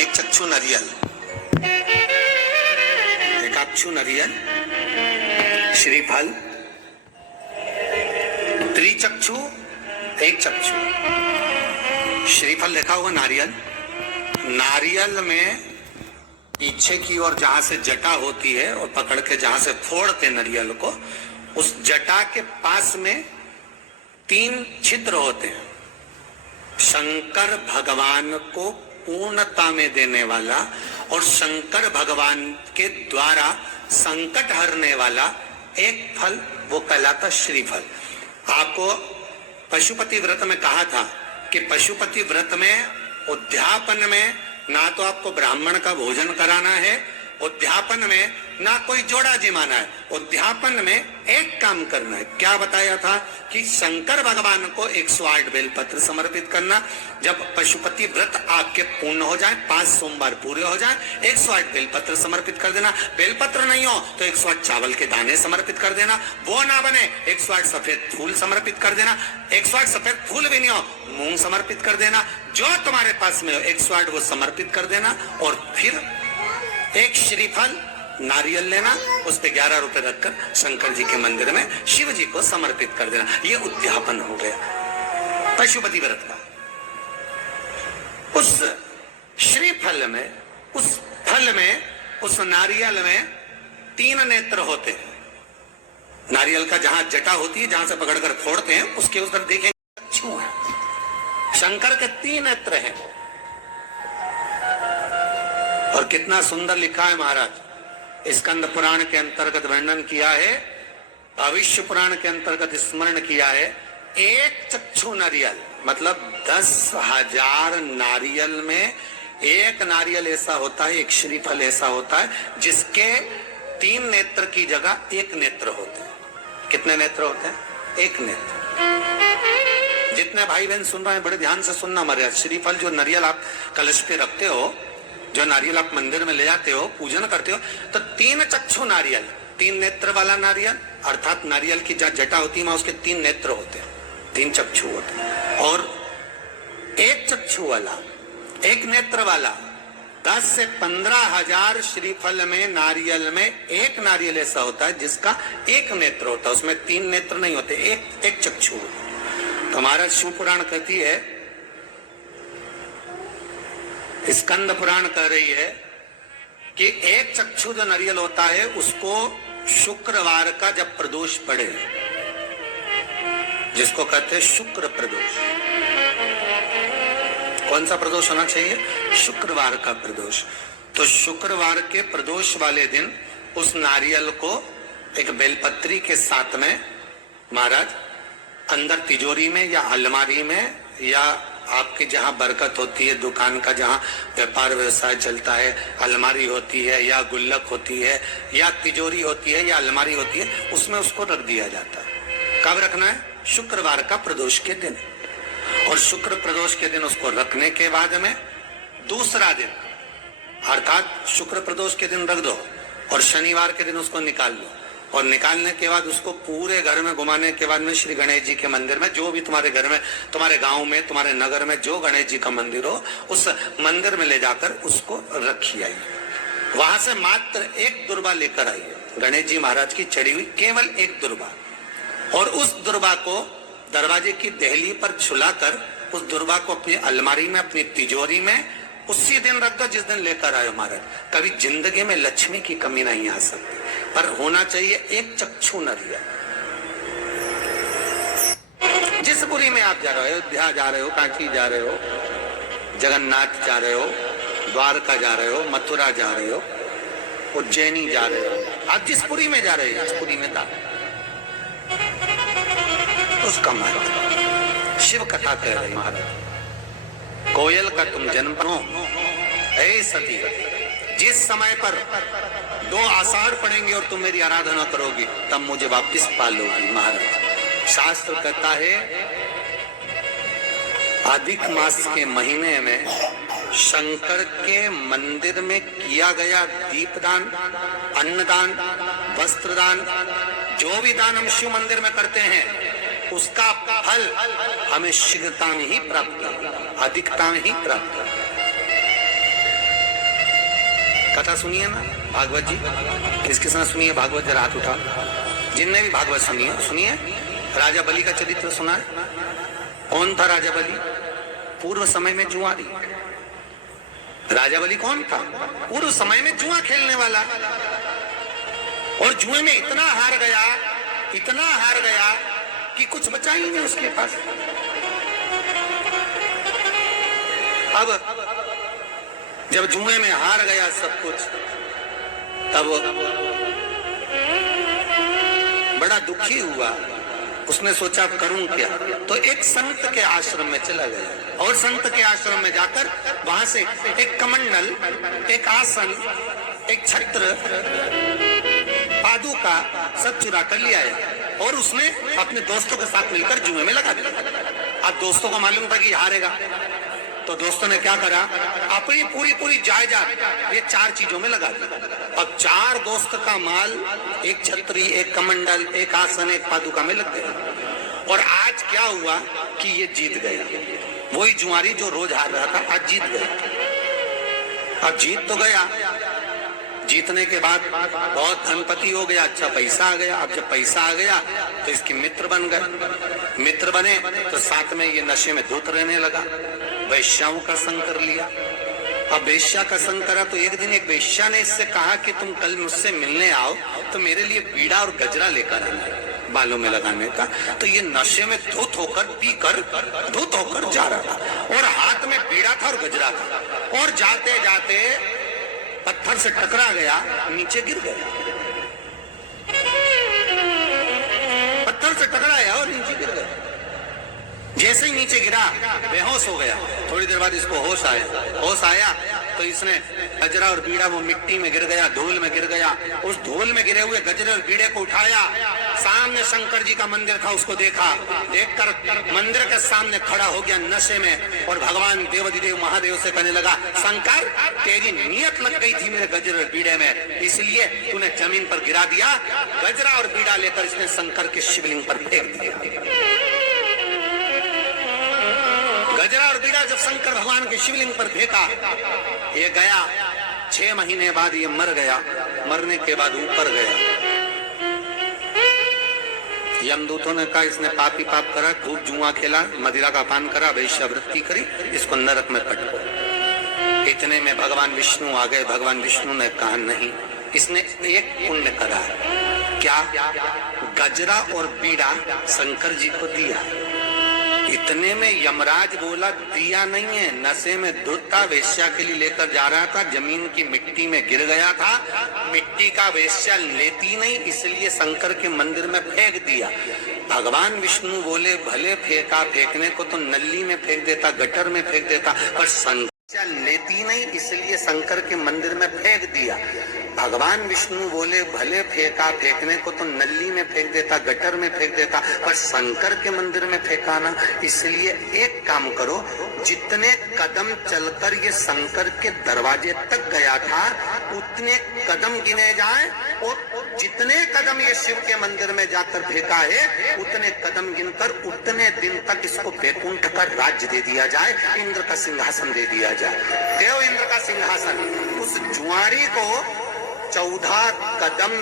एक चक्षु नारियल, एक अक्षु नारियल, श्रीफल, त्रिचक्षु, एक चक्षु। श्रीफल लिखा हुआ नारियल, नारियल में पीछे की ओर जहां से जटा होती है और पकड़ के जहां से फोड़ते नारियल को, उस जटा के पास में 3 छिद्र होते हैं। शंकर भगवान को पूर्णता में देने वाला और शंकर भगवान के द्वारा संकट हरने वाला एक फल, वो कहलाता श्रीफल। आपको पशुपति व्रत में कहा था कि पशुपति व्रत में उद्यापन में ना तो आपको ब्राह्मण का भोजन कराना है, उद्यापन में ना कोई जोड़ा जिमाना है, उद्यापन में एक काम करना है। क्या बताया था कि शंकर भगवान को 108 बेलपत्र समर्पित करना। जब पशुपति व्रत आपके पूर्ण हो जाए, 5 सोमवार पूरे हो जाए, 108 बेलपत्र समर्पित कर देना। बेलपत्र नहीं हो तो 108 चावल के दाने समर्पित कर देना। वो ना बने 108 सफेद फूल समर्पित कर देना। 108 सफेद फूल भी नहीं हो, मूंग समर्पित कर देना। जो तुम्हारे पास में हो 108 वो समर्पित कर देना। और फिर एक श्रीफल नारियल लेना, उस पे 11 रुपए रखकर शंकर जी के मंदिर में शिव जी को समर्पित कर देना। ये उद्यापन हो गया पशुपति व्रत का। उस श्रीफल में, उस फल में, उस नारियल में 3 नेत्र होते हैं। नारियल का जहां जटा होती है, जहां से पकड़कर फोड़ते हैं, उसके उधर देखेंगे चक्षु है। शंकर के 3 नेत्र हैं। और कितना सुंदर लिखा है महाराज। स्कंद पुराण के अंतर्गत वर्णन किया है, भविष्य पुराण के अंतर्गत स्मरण किया है। एक चक्षु नारियल मतलब 10,000 नारियल में एक नारियल ऐसा होता है, एक श्रीफल ऐसा होता है जिसके 3 नेत्र की जगह 1 नेत्र होते हैं। कितने नेत्र होते हैं? 1 नेत्र। जितने भाई बहन सुन रहे हैं बड़े ध्यान से सुनना महाराज। श्रीफल जो नारियल आप कलश पे रखते हो, जो नारियल आप मंदिर में ले जाते हो, पूजन करते हो, तो 3 चक्षु नारियल, 3 नेत्र वाला नारियल, अर्थात नारियल की जहाँ जटा होती है वहां उसके 3 नेत्र होते हैं, 3 चक्षु होते हैं। और एक चक्षु वाला, एक नेत्र वाला 10 से 15,000 श्रीफल में, नारियल में एक नारियल ऐसा होता है जिसका 1 नेत्र होता है, उसमें 3 नेत्र नहीं होते, एक चक्षु होता है। तो महाराज शिव पुराण कहती है, स्कंद पुराण कह रही है कि एक चक्षु जो नारियल होता है उसको शुक्रवार का जब प्रदोष पड़े, जिसको कहते हैं शुक्र प्रदोष। कौन सा प्रदोष होना चाहिए? शुक्रवार का प्रदोष। तो शुक्रवार के प्रदोष वाले दिन उस नारियल को एक बेलपत्री के साथ में महाराज अंदर तिजोरी में या अलमारी में, या आपकी जहां बरकत होती है, दुकान का जहां व्यापार व्यवसाय चलता है, अलमारी होती है या गुल्लक होती है या तिजोरी होती है या अलमारी होती है, उसमें उसको रख दिया जाता है। कब रखना है? शुक्रवार का प्रदोष के दिन। और शुक्र प्रदोष के दिन उसको रखने के बाद में दूसरा दिन, अर्थात शुक्र प्रदोष के दिन रख दो और शनिवार के दिन उसको निकाल लो। और निकालने के बाद उसको पूरे घर में घुमाने के बाद में श्री गणेश जी के मंदिर में, जो भी तुम्हारे घर में, तुम्हारे गांव में, तुम्हारे नगर में जो गणेश जी का मंदिर हो, उस मंदिर में ले जाकर उसको रखी आइए। वहां से मात्र 1 दुर्बा लेकर आइए, गणेश जी महाराज की चढ़ी हुई केवल 1 दुर्बा। और उस दुर्बा को दरवाजे की देहली पर छुलाकर उस दुर्बा को अपनी अलमारी में, अपनी तिजोरी में उसी दिन रख दो जिस दिन लेकर आयो महाराज। कभी जिंदगी में लक्ष्मी की कमी नहीं आ सकती, पर होना चाहिए एक चक्षु नारियल। जिस पुरी में आप जा रहे हो, अयोध्या जा रहे हो, कांची जा रहे हो, जगन्नाथ जा रहे हो, द्वारका जा रहे हो, मथुरा जा रहे हो, उज्जैनी जा रहे हो, आप जिस पुरी में जा रहे हो, जिस पुरी में था उसका महत्व शिव कथा कह रही महाराज। कोयल का तुम जन्म बनो, ऐ सती, जिस समय पर 2 आषाढ़ पड़ेंगे और तुम मेरी आराधना करोगी तब मुझे वापस पालोगी महाराज। शास्त्र कहता है अधिक मास के महीने में शंकर के मंदिर में किया गया दीपदान, अन्नदान, वस्त्रदान, जो भी दान हम शिव मंदिर में करते हैं उसका फल हमें शीघ्रता में ही प्राप्त होगा, अधिकता में ही प्राप्त होगा। कथा सुनिए ना भागवत जी, किस किसने सुनी है भागवत? जरा हाथ उठा, जिनने भी भागवत सुनी है सुनिए। राजा बलि का चरित्र सुना है? कौन था राजा बलि? पूर्व समय में जुआरी। राजा बलि कौन था? पूर्व समय में जुआ खेलने वाला, और जुए में इतना हार गया कि कुछ बचा ही नहीं उसके पास। अब जब जुए में हार गया सब कुछ, तब बड़ा दुखी हुआ। उसने सोचा करूं क्या, तो एक संत के आश्रम में चला गया, और संत के आश्रम में जाकर वहां से एक कमंडल, एक आसन, एक छत्र, पादुका सब चुरा कर ले आया, और उसने अपने दोस्तों के साथ मिलकर जुए में लगा दिया। अब दोस्तों को मालूम था कि हारेगा, तो दोस्तों ने क्या करा, अपनी पूरी जायदाद ये 4 चीजों में लगा दी। अब 4 दोस्त का माल एक छतरी, एक कमंडल, एक आसन, एक पादुका में लग गया। और आज क्या हुआ कि ये जीत गया। वही जुआरी जो रोज हार रहा था आज जीत गया। अब जीत तो गया, जीतने के बाद बहुत धनपति हो गया, अच्छा पैसा आ गया। अब जब पैसा आ गया तो इसके मित्र बन गए। मित्र बने तो साथ में ये नशे में धुत रहने लगा, वैश्याओं का संग कर लिया। अब वेश्या का संग करा तो एक दिन एक वेश्या ने इससे कहा कि तुम कल मुझसे मिलने आओ तो मेरे लिए बीड़ा और गजरा लेकर आना बालों में लगाने का। तो ये नशे में धुत होकर, पीकर धुत होकर जा रहा था, और हाथ में बीड़ा था और गजरा था, और जाते जाते पत्थर से टकरा गया, नीचे गिर गया। पत्थर से टकराया और नीचे गिर गया। जैसे ही नीचे गिरा बेहोश हो गया। थोड़ी देर बाद इसको होश आया तो इसने गजरा और बीड़ा, वो मिट्टी में गिर गया, धूल में गिर गया। उस धूल में गिरे हुए गजरे और बीड़े को उठाया, सामने शंकर जी का मंदिर था उसको देखा, देखकर मंदिर के सामने खड़ा हो गया नशे में, और भगवान देवाधिदेव महादेव से कहने लगा, शंकर तेरी नियत लग गई थी मेरे गजरे और बीड़े में, इसलिए तूने जमीन पर गिरा दिया। गजरा और बीड़ा लेकर इसने शंकर के शिवलिंग पर फेंक दिया। गजरा और बीड़ा जब शंकर भगवान के शिवलिंग पर फेंका, ये गया। 6 महीने बाद ये मर गया। मरने के बाद ऊपर गया। यमदूतों ने कहा इसने पापी पाप करा, खूब जुआ खेला, मदिरा का पान करा, वैश्यावृत्ति करी, इसको नरक में पटको। इतने में भगवान विष्णु आ गए। भगवान विष्णु ने कहा नहीं, इसने एक पुण्य करा। क्या? गजरा और बीड़ा शंकर जी को दिया। इतने में यमराज बोला दिया नहीं है, नशे में धुत था, वेश्या के लिए लेकर जा रहा था, जमीन की मिट्टी में गिर गया था, मिट्टी का वेश्या लेती नहीं, इसलिए शंकर के मंदिर में फेंक दिया। भगवान विष्णु बोले भले फेंका, फेंकने को तो नली में फेंक देता, गटर में फेंक देता, पर शंकर लेती नहीं, इसलिए शंकर के मंदिर में फेंक दिया। भगवान विष्णु बोले भले फेंका, फेंकने को तो नली में फेंक देता, गटर में फेंक देता, पर शंकर के मंदिर में फेंका ना, इसलिए एक काम करो, जितने कदम चलकर ये शंकर के दरवाजे तक गया था उतने कदम गिने जाए, और जितने कदम ये शिव के मंदिर में जाकर फेंका है उतने कदम गिनकर उतने दिन तक इसको वैकुंठ का राज्य दे दिया जाए, इंद्र का सिंहासन दे दिया जाए, देव इंद्र का सिंहासन। उस जुआरी को 14 कदम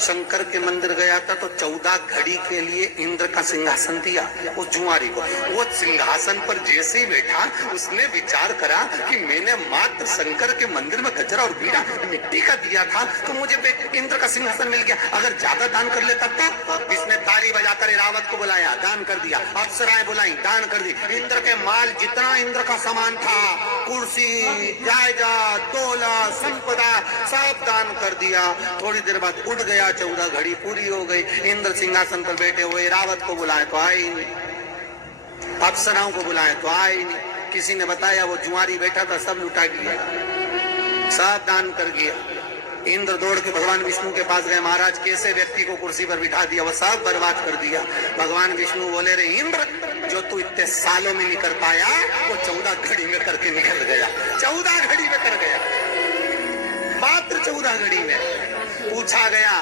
शंकर के मंदिर गया था तो 14 घड़ी के लिए इंद्र का सिंहासन दिया उस जुआरी को। वो सिंहासन पर जैसे ही बैठा उसने विचार करा कि मैंने मात्र शंकर के मंदिर में गजरा और बीड़ा मिट्टी का दिया था तो मुझे इंद्र का सिंहासन मिल गया, अगर ज्यादा दान कर लेता तो। इसने ताली बजाकर रावत को बुलाया, दान कर दिया, अप्सराएं बुलाई, दान कर दी। इंद्र के माल जितना इंद्र का सामान था, कुर्सी, जायदाद, दौलत, संपदा, सब दान कर दिया। थोड़ी देर बाद उठ गया, 14 घड़ी पूरी हो गई। इंद्र सिंहासन पर बैठे हुए, रावत को बुलाए तो आए ही नहीं, अप्सराओं को बुलाए तो आए ही नहीं। किसी ने बताया वो जुआरी बैठा था, सब लुटा गया, सब दान कर गया। इंद्र दौड़ के भगवान विष्णु के पास गए, महाराज कैसे व्यक्ति को कुर्सी पर बिठा दिया, वो सब बर्बाद कर दिया। भगवान विष्णु बोले रे इंद्र, जो तू इतने सालों में नहीं कर पाया वो 14 घड़ी में करके निकल गया, 14 घड़ी में कर गया, मात्र 14 घड़ी में। पूछा गया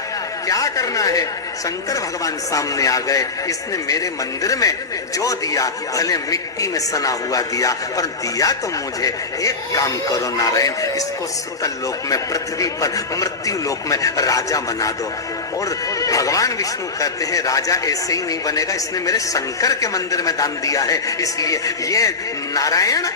क्या करना है? शंकर भगवान सामने आ गए। इसने मेरे मंदिर में जो दिया, भले मिट्टी में सना हुआ दिया, पर दिया तो मुझे। एक काम करो नारायण, इसको सुतल लोक में, पृथ्वी पर, मृत्यु लोक में राजा बना दो। और भगवान विष्णु कहते हैं राजा ऐसे ही नहीं बनेगा, इसने मेरे शंकर के मंदिर में दान दिया है, इसलिए ये नारायण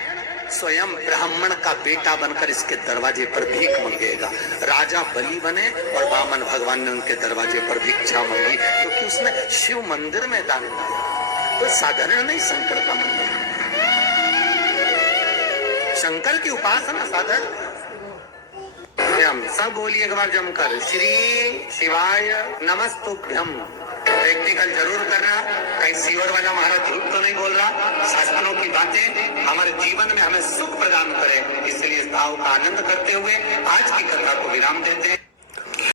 स्वयं ब्राह्मण का बेटा बनकर इसके दरवाजे पर भीख मांगेगा। राजा बलि बने और वामन भगवान ने उनके दरवाजे पर भिक्षा मांगी, क्योंकि उसने शिव मंदिर में दान दिया। तो साधारण नहीं शंकर का मंदिर, शंकर की उपासना साधारण। सब बोलिए एक बार जमकर, श्री शिवाय नमस्तुभ्यम। प्रैक्टिकल जरूर करना, कहीं सीवर वाला महाराज झूठ तो नहीं बोल रहा। शास्त्रों की बातें हमारे जीवन में हमें सुख प्रदान करे, इसलिए इस भाव का आनंद करते हुए आज की कथा को विराम देते हैं।